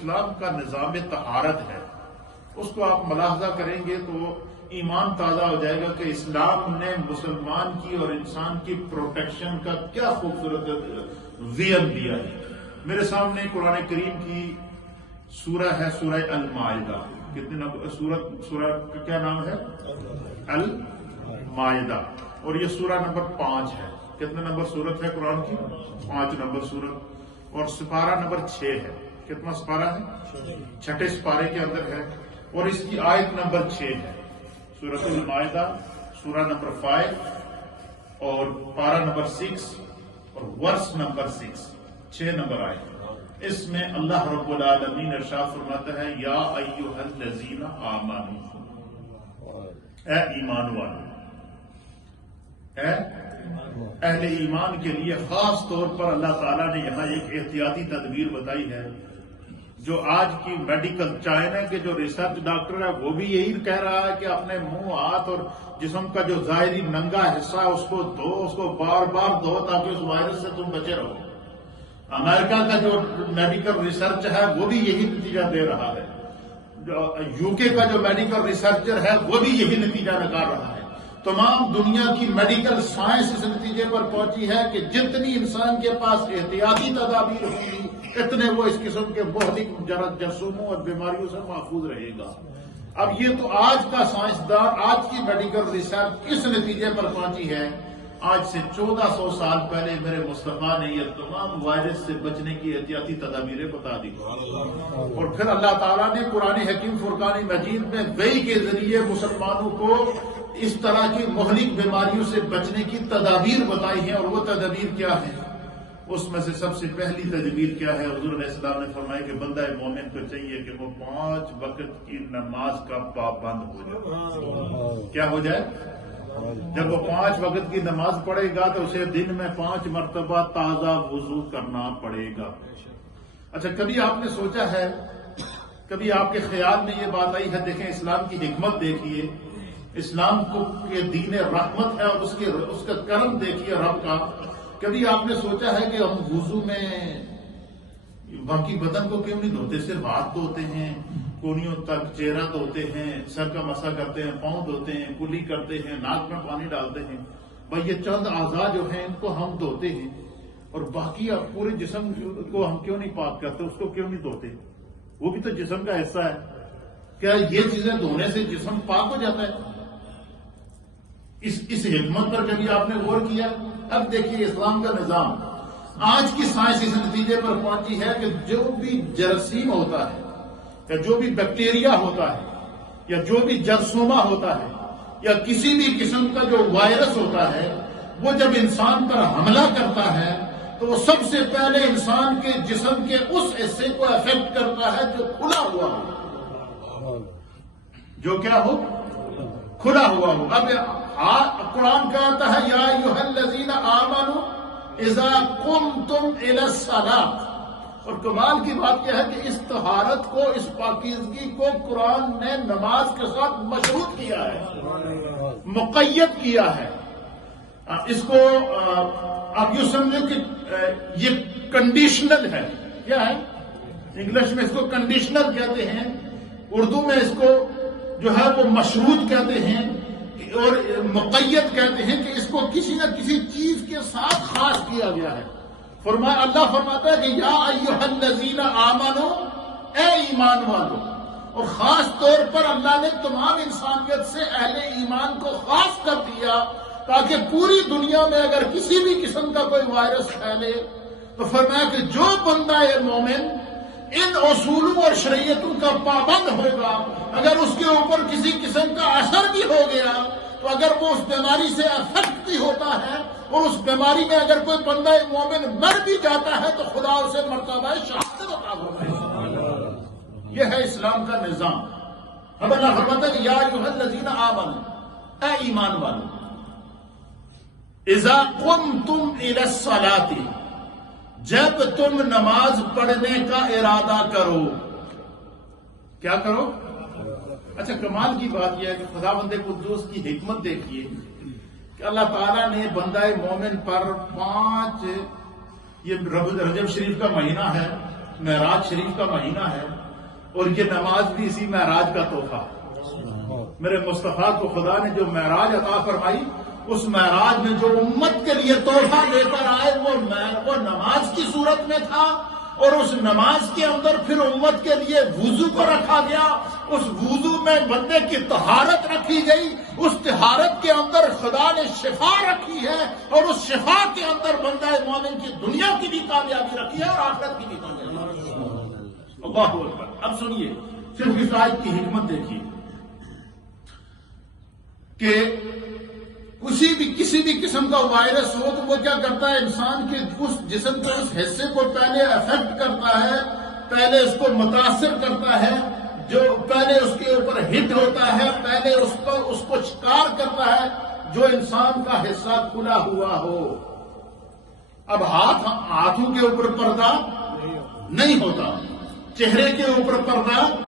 اسلام کا نظام طہارت ہے، اس کو آپ ملاحظہ کریں گے تو ایمان تازہ ہو جائے گا کہ اسلام نے مسلمان کی اور انسان کی پروٹیکشن کا کیا خوبصورت ویژن دیا ہے۔ میرے سامنے قرآن کریم کی سورہ ہے، سورہ المائدہ۔ کتنے نمبر سورہ کا کیا نام ہے؟ المائدہ، اور یہ سورہ نمبر 5 ہے۔ کتنے نمبر سورت ہے قرآن کی؟ 5 نمبر سورت، اور سپارہ نمبر 6 ہے۔ کتنا سپارہ ہے؟ 6 سپارے کے اندر ہے، اور اس کی آیت نمبر 6 ہے۔ سورۃ المائدہ سورہ نمبر 5 اور پارہ نمبر 6 اور ورس نمبر 6 نمبر آیت۔ اس میں اللہ رب العالمین ارشاد فرماتا ہے، یا ایھا الذین آمنوا، اے ایمان والو، اے اہل ایمان کے لیے خاص طور پر اللہ تعالیٰ نے یہاں ایک احتیاطی تدبیر بتائی ہے۔ جو آج کی میڈیکل چائنا کے جو ریسرچ ڈاکٹر ہے وہ بھی یہی کہہ رہا ہے کہ اپنے منہ، ہاتھ اور جسم کا جو ظاہری ننگا حصہ ہے اس کو دھو، اس کو بار بار دھو تاکہ اس وائرس سے تم بچے رہو۔ امریکہ کا جو میڈیکل ریسرچ ہے وہ بھی یہی نتیجہ دے رہا ہے، یو کے کا جو میڈیکل ریسرچر ہے وہ بھی یہی نتیجہ نکال رہا ہے۔ تمام دنیا کی میڈیکل سائنس اس نتیجے پر پہنچی ہے کہ جتنی انسان کے پاس احتیاطی تدابیر ہوگی اتنے وہ اس قسم کے مہلک جراثیموں اور بیماریوں سے محفوظ رہے گا۔ اب یہ تو آج کا سائنسدان، آج کی میڈیکل ریسرچ اس نتیجے پر پہنچی ہے۔ آج سے 1400 سال پہلے میرے مصطفیٰ نے یہ تمام وائرس سے بچنے کی احتیاطی تدابیریں بتا دی، اور پھر اللہ تعالیٰ نے قرآن حکیم فرقان مجید میں وحی کے ذریعے مسلمانوں کو اس طرح کی مہلک بیماریوں سے بچنے کی تدابیر بتائی ہیں۔ اور وہ تدابیر کیا ہے؟ اس میں سے سب سے پہلی تدبیر کیا ہے؟ حضور علیہ السلام نے فرمایا کہ بندہ مومن کو چاہیے کہ وہ 5 وقت کی نماز کا پابند ہو جائے۔ کیا ہو جائے؟ جب وہ 5 وقت کی نماز پڑھے گا تو اسے دن میں 5 مرتبہ تازہ وضو کرنا پڑے گا۔ اچھا، کبھی آپ نے سوچا ہے، کبھی آپ کے خیال میں یہ بات آئی ہے؟ دیکھیں اسلام کی حکمت دیکھیے، اسلام کو کہ دین رحمت ہے، اور اس کا کرم دیکھیے رب کا۔ کبھی آپ نے سوچا ہے کہ ہم وضو میں باقی بدن کو کیوں نہیں دھوتے؟ صرف ہاتھ دھوتے ہیں، کونیوں تک چہرہ دھوتے ہیں، سر کا مسح کرتے ہیں، پاؤں دھوتے ہیں، کلی کرتے ہیں، ناک میں پانی ڈالتے ہیں۔ بھائی یہ چند اعضاء جو ہیں ان کو ہم دھوتے ہیں، اور باقی پورے جسم کو ہم کیوں نہیں پاک کرتے؟ اس کو کیوں نہیں دھوتے؟ وہ بھی تو جسم کا حصہ ہے۔ کیا یہ چیزیں دھونے سے جسم پاک ہو جاتا ہے؟ اس حکمت پر کبھی آپ نے غور کیا؟ اب دیکھیے اسلام کا نظام، آج کی سائنس اس نتیجے پر پہنچی ہے کہ جو بھی جراثیم ہوتا ہے، یا جو بھی بیکٹیریا ہوتا ہے، یا جو بھی جرثومہ ہوتا ہے، یا کسی بھی قسم کا جو وائرس ہوتا ہے، وہ جب انسان پر حملہ کرتا ہے تو وہ سب سے پہلے انسان کے جسم کے اس حصے کو افیکٹ کرتا ہے جو کھلا ہوا ہو، جو کیا ہو؟ کھلا ہوا ہو۔ اب قرآن کہتا ہے، یا ایھا الذین آمنوا اذا قمتم الی الصلاۃ، اور کمال کی بات یہ ہے کہ اس طہارت کو، اس پاکیزگی کو قرآن نے نماز کے ساتھ مشروط کیا ہے، مقید کیا ہے۔ اس کو آپ یوں سمجھیں کہ یہ کنڈیشنل ہے۔ کیا ہے؟ انگلش میں اس کو کنڈیشنل کہتے ہیں، اردو میں اس کو جو ہے وہ مشروط کہتے ہیں، اور مقید کہتے ہیں کہ اس کو کسی نہ کسی چیز کے ساتھ خاص کیا گیا ہے۔ فرمایا، اللہ فرماتا ہے کہ یا ایھا الذین آمنوا، اے ایمان والو، اور خاص طور پر اللہ نے تمام انسانیت سے اہل ایمان کو خاص کر دیا تاکہ پوری دنیا میں اگر کسی بھی قسم کا کوئی وائرس پھیلے تو فرمایا کہ جو بندہ مومن ان اصولوں اور شریعتوں کا پابند ہوگا، اگر اس کے اوپر کسی قسم کا اثر بھی ہو گیا تو اگر وہ اس بیماری سے افیکٹ بھی ہوتا ہے، اور اس بیماری میں اگر کوئی بندہ مومن مر بھی جاتا ہے تو خدا اسے مرتبہ شہادت عطا فرمائے۔ یہ ہے اسلام کا نظام۔ اب اللہ فرماتا ہے کہ یا ایھا الذین آمنوا، اے ایمان والو، اذا قمتم الی الصلاۃ، جب تم نماز پڑھنے کا ارادہ کرو۔ کیا کرو؟ اچھا، کمال کی بات یہ ہے کہ خداوند قدوس کی حکمت دیکھیے کہ اللہ تعالیٰ نے بندہ مومن پر 5، یہ رجب شریف کا مہینہ ہے، معراج شریف کا مہینہ ہے اور یہ نماز بھی اسی معراج کا تحفہ ہے۔ میرے مصطفیٰ کو خدا نے جو معراج عطا فرمائی، اس معراج میں جو امت کے لیے تحفہ لے کر آئے وہ نماز کی صورت میں تھا، اور اس نماز کے اندر پھر امت کے لیے وضو کو رکھا گیا۔ اس وضو میں بندے کی طہارت رکھی گئی، اس طہارت کے اندر خدا نے شفا رکھی ہے، اور اس شفا کے اندر بندہ مومن کی دنیا کی بھی کامیابی رکھی ہے اور آخرت کی بھی کامیابی رکھی ہے۔ اللہ اکبر۔ اب سنیے، صرف اس آیت کی حکمت دیکھیے کہ کسی بھی قسم کا وائرس ہو تو وہ کیا کرتا ہے، انسان کے اس جسم کے اس حصے کو پہلے افیکٹ کرتا ہے، پہلے اس کو متاثر کرتا ہے، جو پہلے اس کے اوپر ہٹ ہوتا ہے، پہلے اس کو شکار کرتا ہے جو انسان کا حصہ کھلا ہوا ہو۔ اب ہاتھوں کے اوپر پردہ نہیں ہوتا، چہرے کے اوپر پردہ